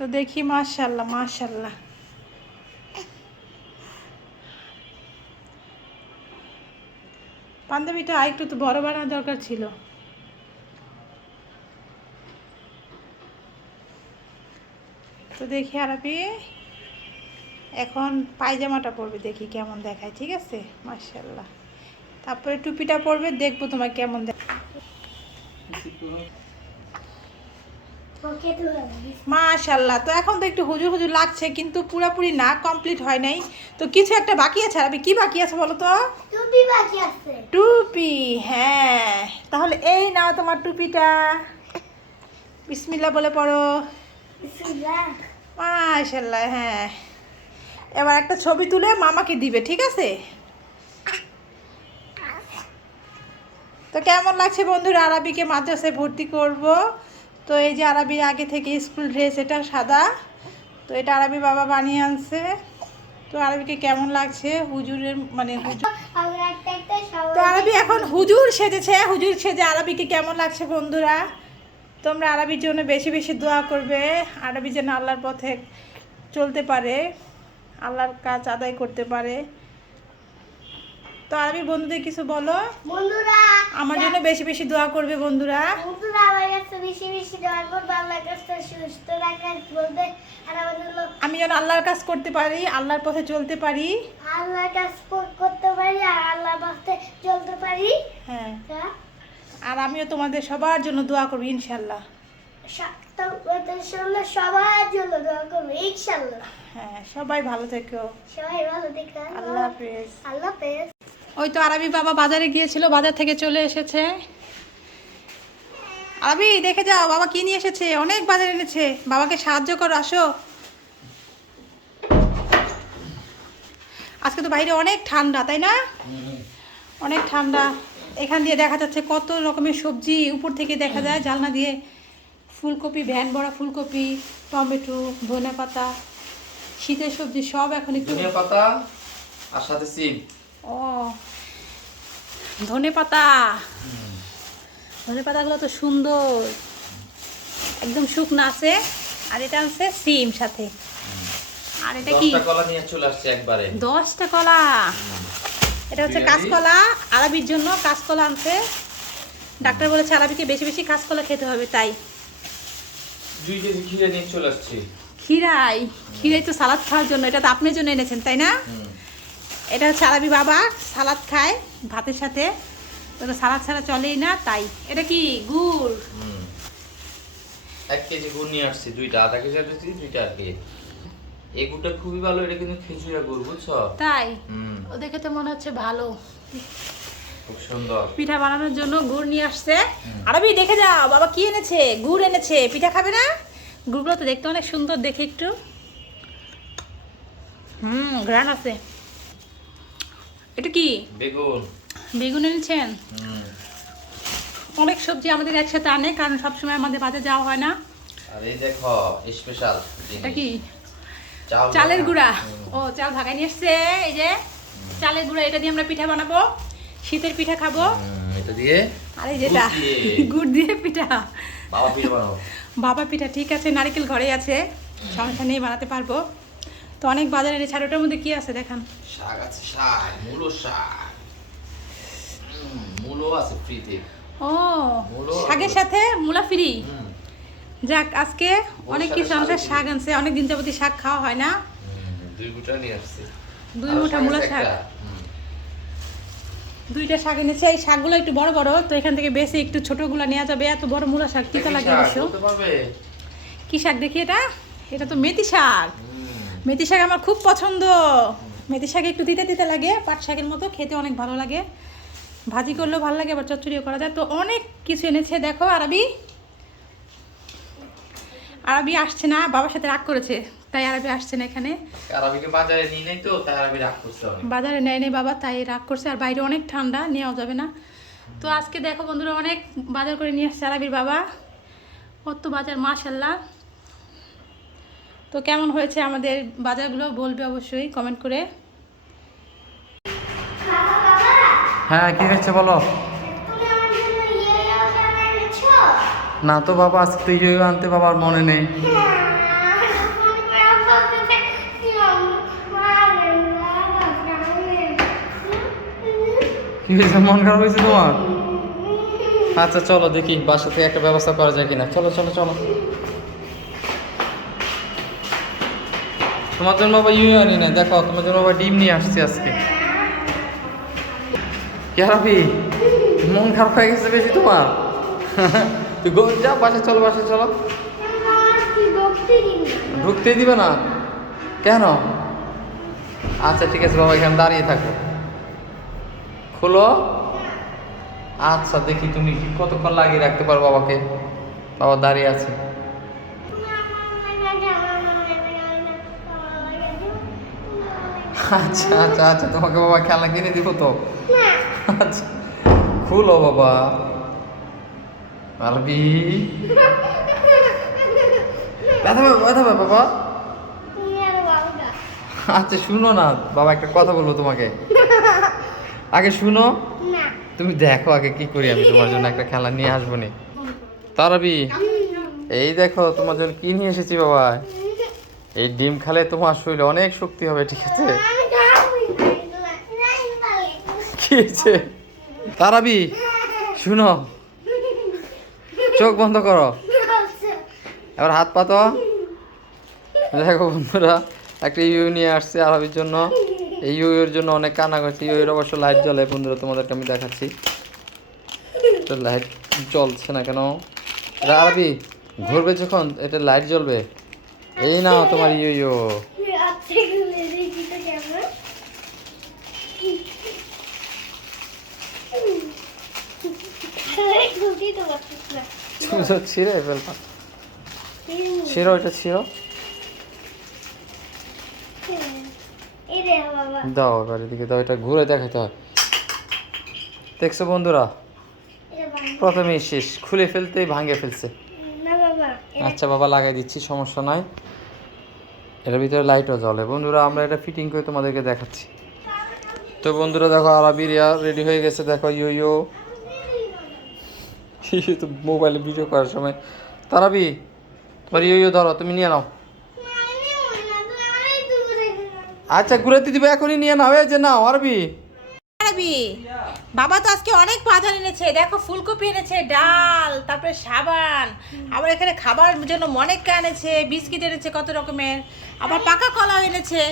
তো দেখি মাশাআল্লাহ মাশাআল্লাহ। পাঞ্জাবিটা আরেকটু তো বড় বানানো দরকার ছিল। তো দেখি আরাবি এখন পায়জামাটা পরবে, দেখি কেমন দেখায়। ঠিক আছে মাশাআল্লাহ। তারপরে টুপিটা পরবে, দেখবো তোমার কেমন দেখায়। মাশাআল্লাহ। তো এখন তো একটু হুজুর হুজুর লাগছে, কিন্তু পুরোপুরি না, কমপ্লিট হয় নাই। তো কিছু একটা বাকি আছে আরাবি, কি বাকি আছে বলো তো? টুপি বাকি আছে। টুপি, হ্যাঁ। তাহলে এই নাও তোমার টুপিটা, বিসমিল্লাহ বলে পড়ো। বিসমিল্লাহ। মাশাআল্লাহ। হ্যাঁ, এবার একটা ছবি তুলে মামাকে দিবে, ঠিক আছে? তো কেমন লাগছে বন্ধুরা, আরাবিকে মাদ্রাসায় ভর্তি করব। তো এই যে আরাবির আগে থেকে স্কুল ড্রেস, এটা সাদা। তো এটা আরাবি বাবা বানিয়ে আনছে। তো আরাবিকে কেমন লাগছে, হুজুরের মানে হুজুর। তো আরাবি এখন হুজুর সেজেছে, হুজুর সেজে আরাবিকে কেমন লাগছে বন্ধুরা? তোমরা আরাবির জন্য বেশি বেশি দোয়া করবে, আরাবি যেন আল্লাহর পথে চলতে পারে, আল্লাহর কাজ আদায় করতে পারে। তো আরবি বন্ধুদের কিছু বলো। বন্ধুরা আমার জন্য বেশি বেশি দোয়া করবে বন্ধুরা। বন্ধুরা আমার কাছে বেশি বেশি দোয়া করবে, আল্লাহর কাছে সুস্থ রাখার বলবে। আর আমাদের আমি যেন আল্লাহর কাজ করতে পারি, আল্লাহর পথে চলতে পারি, আল্লাহর কাজ করতে পারি আর আল্লাহর পথে চলতে পারি। হ্যাঁ। আর আমিও তোমাদের সবার জন্য দোয়া করব ইনশাআল্লাহ। সবার জন্য দোয়া করবো ইনশাআল্লাহ। হ্যাঁ, সবাই ভালো থেকো। সবাই ভালো থেকো। আল্লাহ হাফেজ। আল্লাহ হাফেজ। ওই তো আরবি বাবা বাজারে গিয়েছিল, বাজার থেকে চলে এসেছে। আরবি দেখে যাও বাবা কি নিয়ে এসেছে, অনেক বাজার এনেছে। বাবাকে সাহায্য করো, আসো। আজকে তো বাইরে অনেক ঠান্ডা, তাই না? অনেক ঠান্ডা। এখান দিয়ে দেখা যাচ্ছে কত রকমের সবজি, উপর থেকে দেখা যায় জানলা দিয়ে। ফুলকপি, ভ্যান ভরা ফুলকপি, টমেটো, ধনেপাতা, শীতের সবজি সব এখন একটু। ধনেপাতা আর সাথে সিম। ও, ধনেপাতা। ধনেপাতাগুলো তো সুন্দর, একদম শুকনো আছে। আর এটা আছে সিম সাথে। আর এটা কি? 10টা কলা নিয়ে চলে আসছে একবারে। 10টা কলা। এটা হচ্ছে কাঁচকলা, আরবির জন্য কাঁচকলা আনছে। ডাক্তার বলেছে আরবিকে বেশি বেশি কাঁচকলা খেতে হবে, তাই 2 কেজি খিরে নিয়ে চলে আসছে। খিরাই, খিরাই তো সালাদ খাওয়ার জন্য। এটা তো আপনার জন্য এনেছেন, তাই না? এটা হচ্ছে আরবি বাবা সালাদ খায় ভাতের সাথে। তো সালাদ ছাড়া চলেই না, তাই। এটা কি গুড়? 1 কেজি গুড় নিয়ে আসছে, 2টা, আধা কেজি আর 2টা আর কি। এই গুড়টা খুবই ভালো, এটা কিন্তু খেজুরের গুড়, বুঝছো? তাই? ও দেখে তো মনে হচ্ছে ভালো। খুব সুন্দর। পিঠা বানানোর জন্য গুড় নিয়ে আসছে। আরবি দেখে যাও বাবা কি এনেছে, গুড় এনেছে। পিঠা খাবে না? গুড়গুলো তো দেখতে অনেক সুন্দর, দেখে একটু। ঘ্রাণ আছে। এটা কি? বেগুন। বেগুন এনেছেন। অনেক সবজি আমাদের একসাথে আনে, কারণ সবসময় আমাদের বাজারে যাওয়া হয় না। আর এই দেখো স্পেশাল। এটা কি? চালের গুঁড়া। ও, চাল ভাগাই নিয়ে এসছে। এই যে চালের গুঁড়া, এটা দিয়ে আমরা পিঠা বানাবো, শীতের পিঠা খাবো। এটা দিয়ে আর এই যেটা গুড় দিয়ে পিঠা, বাবা পিঠা বানাবো। বাবা পিঠা, ঠিক আছে। নারকেল ঘরে আছে, সমস্যা নেই, বানাতে পারবো। তো অনেক বাজারে এনেছে। আর ওটার মধ্যে কি আছে দেখান? শাক আছে, শাক, মূলো শাক। মূলো আছে ফ্রিতে। ও, শাকের সাথে মূলা ফ্রি। যাক, আজকে অনেক কিছু আমাদের শাক আনছে। অনেকদিন যাবতীয় শাক খাওয়া হয় না। 2 মুঠা নিয়ে আসছে। 2 মুঠা মূলা শাক, 2টা শাক এনেছে। এই শাকগুলো একটু বড় বড়, তো এখান থেকে বেশি একটু ছোটগুলো নেওয়া যাবে। এত বড় মূলা শাক তিতা লাগে অবশ্য। কি শাক দেখি এটা? এটা তো মেথি শাক। মেথি শাক আমার খুব পছন্দ। মেথি শাক একটু তিতা তিতা লাগে, পাট শাকের মতো খেতে অনেক ভালো লাগে। ভাজি করলেও ভালো লাগে, আবার চচ্চড়িও করা যায়। তো অনেক কিছু এনেছে। দেখো আরবি, আরবি আসছে না, বাবার সাথে রাগ করেছে, তাই আরবি আসছে না এখানে। আরবিকে বাজারে নিয়ে নেই তো, তাই আরবি রাগ করছে অনেক। বাজারে নেয় নেই বাবা, তাই রাগ করছে। আর বাইরে অনেক ঠান্ডা, নেওয়া যাবে না। তো আজকে দেখো বন্ধুরা, অনেক বাজার করে নিয়ে আসছে আরবির বাবা। কত বাজার, মাশাআল্লাহ। তো কেমন হয়েছে আমাদের বাজারগুলো বলবে অবশ্যই কমেন্ট করে। হ্যাঁ, কি হয়েছে বলো। তুমি আমার জন্য এনেছো? না তো বাবা, আজকে তো ইয়ে আনতে বাবার মনে নেই। কি হয়েছে, মন খারাপ হয়েছে তোমার? আচ্ছা চলো দেখি বাসা থেকে একটা ব্যবস্থা করা যায় কিনা। চলো চলো চলো। তোমার জন্য বাবা আনি না, দেখো তোমার জন্য বাবা ডিম নিয়ে আসছে আজকে। কি হারাবি, মন খারাপ হয়ে গেছে বেশি তোমার? তুই যা বাসা চলো, বাসা চলো। ঢুকতেই দিবে না কেন? আচ্ছা ঠিক আছে বাবা, এখানে দাঁড়িয়ে থাকো। খোলো। আচ্ছা দেখি তুমি কতক্ষণ লাগিয়ে রাখতে পারো বাবাকে। বাবা দাঁড়িয়ে আছে। আচ্ছা আচ্ছা আচ্ছা, তোমাকে বাবা খেলনা কিনে দিব তো। আচ্ছা খুলো বাবা। আরবি ব্যথা পাবে, ব্যথা পাবে বাবা। আচ্ছা শুনো না বাবা, একটা কথা বলবো তোমাকে। আগে শুনো, তুমি দেখো আগে কি করি আমি তোমার জন্য একটা খেলা নিয়ে আসবো নি। তারাবি এই দেখো তোমার জন্য কি নিয়ে এসেছি বাবা। এই ডিম খেলে তোমার শরীরে অনেক শক্তি হবে, ঠিক আছে? কি হয়েছে? তারাবি শুনো, চোখ বন্ধ করো, এবার হাত পাতো। দেখো বন্ধুরা, একটা ইউ নিয়ে আসছে আরবির জন্য। এই ইউর জন্য অনেক কান্না করছে। ইউর অবশ্য লাইট জ্বলে বন্ধুরা, তোমাদেরকে আমি দেখাচ্ছি। তো লাইট জ্বলছে না কেন? এটা আরবি ঘুরবে যখন এটা লাইট জ্বলবে। এই নাও তোমার ইউ। তুমি তো ছিঁড়ে ফেলবা। ছিঁড়ো, এটা ছিঁড়ো। দাও এবার এদিকে দাও, এটা ঘুরে দেখাতে হয়। দেখছো বন্ধুরা, প্রথমেই শেষ, খুলে ফেলতেই ভাঙে ফেলছে। আচ্ছা বাবা লাগাই দিচ্ছি, সমস্যা নাই। এটার ভিতরে লাইটও জ্বলে। বন্ধুরা আমরা এটা ফিটিং করে তোমাদেরকে দেখাচ্ছি। তো বন্ধুরা দেখো আরবির রেডি হয়ে গেছে। দেখো ইউ তো মোবাইলে ভিডিও করার সময়। তারাবি তোমার ইউ ধরো, তুমি নিয়ে নাও। আচ্ছা ঘুরাতে দিবে, এখনই নিয়ে নাও। এই যে নাও আরবি। আরবি বাবা তো আজকে অনেক বাজার এনেছে। দেখো ফুলকপি এনেছে, ডাল, তারপরে সাবান, আবার এখানে খাবার জন্য মনেকা এনেছে, বিস্কিট এনেছে কত রকমের, আবার পাকা কলাও এনেছে।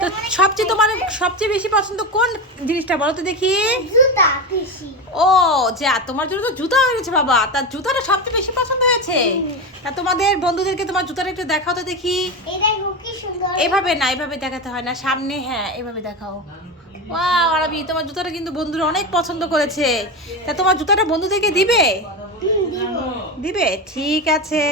তো সবচেয়ে তোমার সবচেয়ে বেশি পছন্দ কোন জিনিসটা বলো তো দেখি? ও যা, তোমার জন্য তো জুতা এনেছে বাবা। তার জুতাটা সবচেয়ে বেশি পছন্দ হয়েছে। তা তোমাদের বন্ধুদেরকে তোমার জুতাটা একটু দেখাও তো দেখি। এভাবে না, এভাবে দেখাতে হয় না, সামনে, হ্যাঁ এভাবে দেখাও। ওয়াও আরবি, তোমার জুতাটা কিন্তু বন্ধুরা অনেক পছন্দ করেছে। তা তোমার জুতাটা বন্ধুদেরকে দিবে? দিবে, ঠিক আছে।